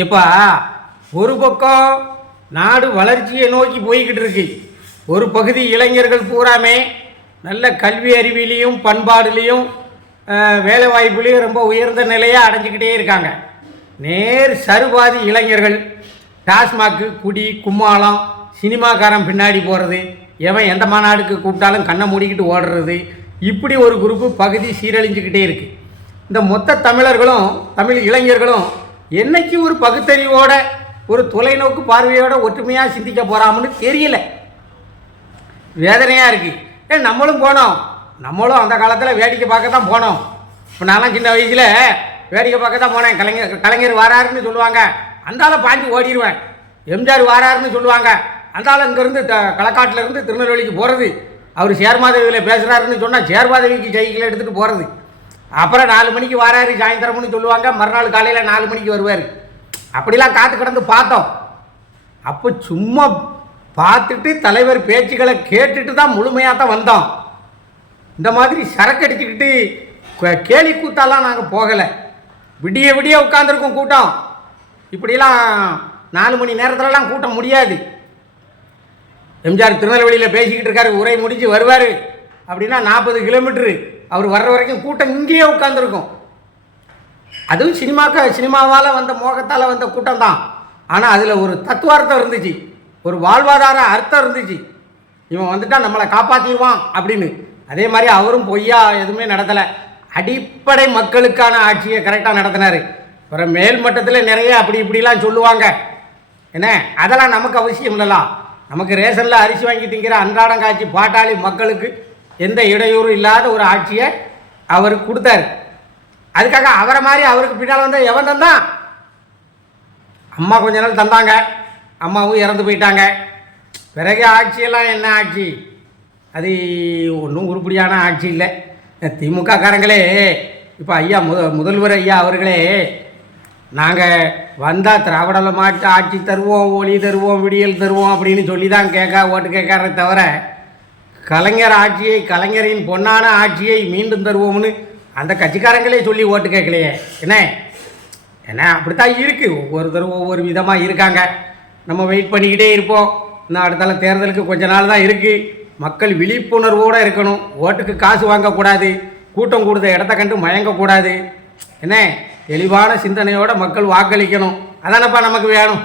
இப்போ ஒரு பக்கம் நாடு வளர்ச்சியை நோக்கி போய்கிட்டு இருக்கு. ஒரு பகுதி இளைஞர்கள் பூராமே நல்ல கல்வி அறிவிலையும் பண்பாடுலேயும் வேலைவாய்ப்புலேயும் ரொம்ப உயர்ந்த நிலையை அடைஞ்சிக்கிட்டே இருக்காங்க. நேர் சருபாதி இளைஞர்கள் டாஸ்மாக்கு, குடி, கும்மாளம், சினிமாக்காரன் பின்னாடி போகிறது, எவன் எந்த மாநாடுக்கு கூப்பிட்டாலும் கண்ணை மூடிக்கிட்டு ஓடுறது, இப்படி ஒரு குரூப்பு பகுதி சீரழிஞ்சிக்கிட்டே இருக்குது. இந்த மொத்த தமிழர்களும் தமிழ் இளைஞர்களும் என்னைக்கு ஒரு பகுத்தறிவோட ஒரு தொலைநோக்கு பார்வையோட ஒற்றுமையாக சிந்திக்க போகிறாமன்னு தெரியல. வேதனையாக இருக்குது. நம்மளும் போனோம், நம்மளும் அந்த காலத்தில் வேடிக்கை பார்க்க தான் போனோம். இப்போ நான்லாம் சின்ன வயசில் வேடிக்கை பார்க்க தான் போனேன். கலைஞர் வாராருன்னு சொல்லுவாங்க, அந்தால பாஞ்சு ஓடிடுவேன். எம்ஜிஆர் வாராருன்னு சொல்லுவாங்க, அந்தால இங்கேருந்து களக்காட்டிலேருந்து திருநெல்வேலிக்கு போகிறது. அவர் சேர்மாதேவியில் பேசுகிறாருன்னு சொன்னால் சேர்மாதேவிக்கு சைக்கிள் எடுத்துகிட்டு போகிறது. அப்புறம் 4 மணிக்கு வாராரு சாயந்தரம்னு சொல்லுவாங்க, மறுநாள் காலையில் 4 மணிக்கு வருவார். அப்படிலாம் காத்து கிடந்து பார்த்தோம். அப்போ சும்மா பார்த்துட்டு தலைவர் பேச்சுக்களை கேட்டுட்டு தான் முழுமையாக தான் வந்தோம். இந்த மாதிரி சரக்கு அடிச்சுக்கிட்டு கேலி கூத்தாலாம் நாங்கள் போகலை. விடிய விடிய உட்காந்துருக்கோம் கூட்டம். இப்படிலாம் 4 மணி நேரத்துலலாம் கூட்டம் முடியாது. எம்ஜிஆர் திருநெல்வேலியில் பேசிக்கிட்டு இருக்காரு, உரை முடிஞ்சு வருவார் அப்படின்னா 40 கிலோமீட்டரு அவர் வர்ற வரைக்கும் கூட்டம் இங்கேயே உட்காந்துருக்கும். அதுவும் சினிமாவால் வந்த மோகத்தால் வந்த கூட்டம் தான். ஆனால் அதில் ஒரு தத்துவார்த்தம் இருந்துச்சு, ஒரு வாழ்வாதார அர்த்தம் இருந்துச்சு. இவன் வந்துட்டால் நம்மளை காப்பாற்றிடுவான் அப்படின்னு. அதே மாதிரி அவரும் பொய்யா எதுவுமே நடத்தலை. அடிப்படை மக்களுக்கான ஆட்சியை கரெக்டாக நடத்தினார். அப்புறம் மேல் மட்டத்தில் நிறைய அப்படி இப்படிலாம் சொல்லுவாங்க. என்ன, அதெல்லாம் நமக்கு அவசியம் இல்லலாம். நமக்கு ரேஷனில் அரிசி வாங்கி திங்கிற அன்றாடம் காட்சி பாட்டாளி மக்களுக்கு எந்த இடையூறும் இல்லாத ஒரு ஆட்சியை அவர் கொடுத்தாரு. அதுக்காக அவரை மாதிரி அவருக்கு பின்னால் வந்து எவன் தந்தான்? அம்மா கொஞ்ச நாள் தந்தாங்க, அம்மாவும் இறந்து போயிட்டாங்க. பிறகு ஆட்சியெல்லாம் என்ன ஆட்சி, அது ஒன்றும் உருப்படியான ஆட்சி இல்லை. திமுக காரங்களே இப்போ ஐயா முதல்வர் ஐயா அவர்களே, நாங்கள் வந்தால் திராவிட மாட்டு ஆட்சி தருவோம், ஒளி தருவோம், விடியல் தருவோம் அப்படின்னு சொல்லி தான் ஓட்டு கேட்கறத தவிர கலைஞர் ஆட்சியை, கலைஞரின் பொன்னான ஆட்சியை மீண்டும் தருவோம்னு அந்த கட்சிக்காரங்களே சொல்லி ஓட்டு கேட்கலையே. என்ன அப்படித்தான் இருக்குது. ஒவ்வொருத்தரும் ஒவ்வொரு விதமாக இருக்காங்க. நம்ம வெயிட் பண்ணிக்கிட்டே இருப்போம். இன்னும் அடுத்தால தேர்தலுக்கு கொஞ்ச நாள் தான் இருக்குது. மக்கள் விழிப்புணர்வோடு இருக்கணும். ஓட்டுக்கு காசு வாங்கக்கூடாது, கூட்டம் கொடுத்த இடத்த கண்டு மயங்கக்கூடாது. என்ன, தெளிவான சிந்தனையோடு மக்கள் வாக்களிக்கணும். அதானப்பா நமக்கு வேணும்.